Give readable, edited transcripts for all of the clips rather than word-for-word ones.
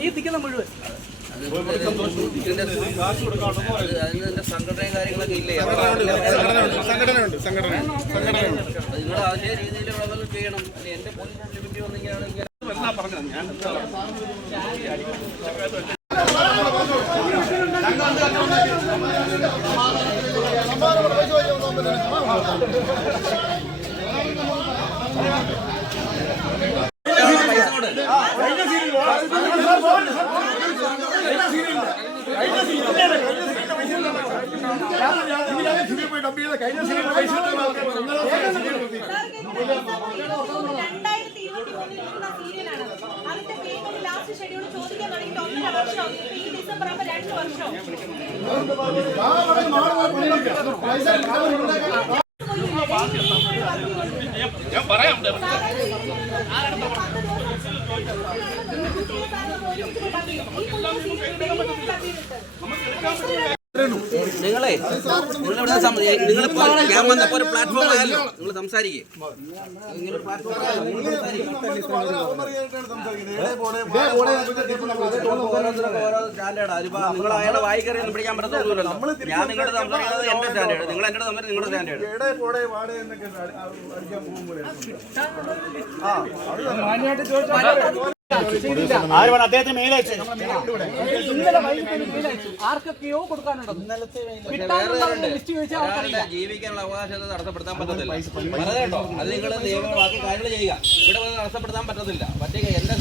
ഈ തിക്കുന്ന മുഴുവൻ സംഘടനയും കാര്യങ്ങളൊക്കെ ഇല്ലേ? നിങ്ങൾ അതേ രീതിയിൽ വളരെ ചെയ്യണം. എന്റെ പോലീസ് ലിമിറ്റ് വന്നിങ്ങനെയാണെങ്കിൽ പറഞ്ഞത് ഞാൻ ഞാൻ പറയാം. നിങ്ങളെ നിങ്ങളിപ്പോ ഞാൻ വന്നപ്പോ ഒരു പ്ലാറ്റ്ഫോം ആയല്ലോ, നിങ്ങൾ സംസാരിക്കേ. നിങ്ങൾ അയാളെ വായിക്കറിയൊന്നും പിടിക്കാൻ പറ്റത്തൊന്നുമില്ലല്ലോ. ഞാൻ നിങ്ങളുടെ സംസാരിക്കുന്നത് എന്റെ സ്റ്റാൻഡേർഡ്, നിങ്ങൾ എന്റെ സംസാരം നിങ്ങളുടെ സ്റ്റാൻഡേർഡ്. ആർക്കൊക്കെയോ കൊടുക്കാനുണ്ടോ? ജീവിക്കാനുള്ള അവകാശം തടസ്സപ്പെടുത്താൻ പറ്റത്തില്ല. പറഞ്ഞോ, അത് നിങ്ങൾ നിയമമാക്കി കാര്യങ്ങൾ ചെയ്യുക. ഇവിടെ തടസ്സപ്പെടുത്താൻ പറ്റത്തില്ല. മറ്റേ എന്റെ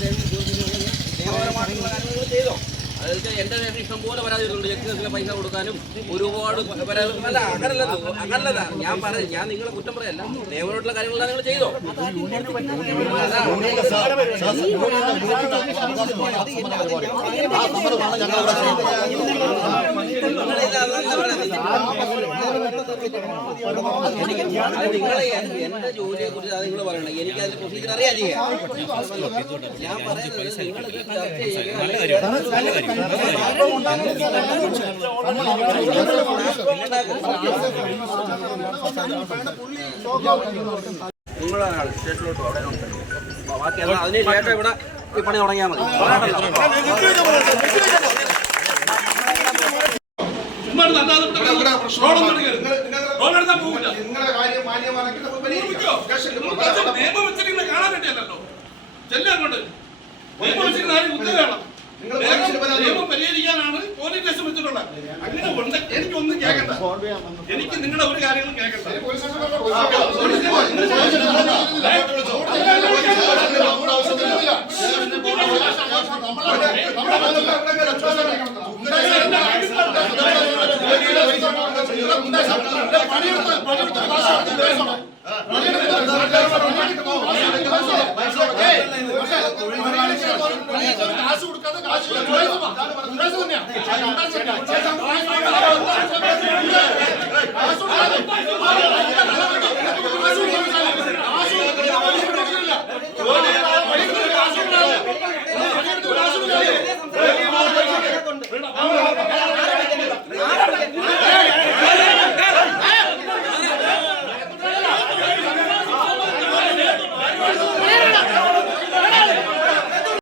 നിയമപരമായിട്ടുള്ള കാര്യങ്ങൾ ചെയ്തോ. അതായത് എന്റെ ഇഷ്ടം പോലെ പരാതി വരുന്നുണ്ട്. ചെക്ക് പൈസ കൊടുക്കാനും ഒരുപാട് പരാതി. അല്ല അങ്ങനല്ല ഞാൻ പറയാം. ഞാൻ നിങ്ങളെ കുറ്റം പറയല്ല. നിയമപരമായിട്ടുള്ള കാര്യങ്ങളെല്ലാം നിങ്ങൾ ചെയ്തോ. നിങ്ങളെ എന്റെ ജോലിയെ കുറിച്ച് അത് നിങ്ങൾ പറയണം. എനിക്ക് അതിന്റെ പ്രൊസീജിയർ അറിയാൻ ചെയ്യാം. ഞാൻ പറയുന്നത് നിങ്ങൾ നിങ്ങളാണ് സ്റ്റേഷനിലോട്ട് അവിടെ ബാക്കി അതിനുശേഷം ഇവിടെ ഈ പണി തുടങ്ങിയാൽ മതി. നിയമം പരിഹരിക്കാനാണ് പോലീസ് സ്റ്റേഷൻ വെച്ചിട്ടുള്ളത്. അങ്ങനെ ഉണ്ട്. എനിക്കൊന്നും കേൾക്കണ്ട. എനിക്ക് നിങ്ങളുടെ ഒരു കാര്യങ്ങളും കേൾക്കണ്ട. കാശ് കൊടുക്കാതെ കാശ്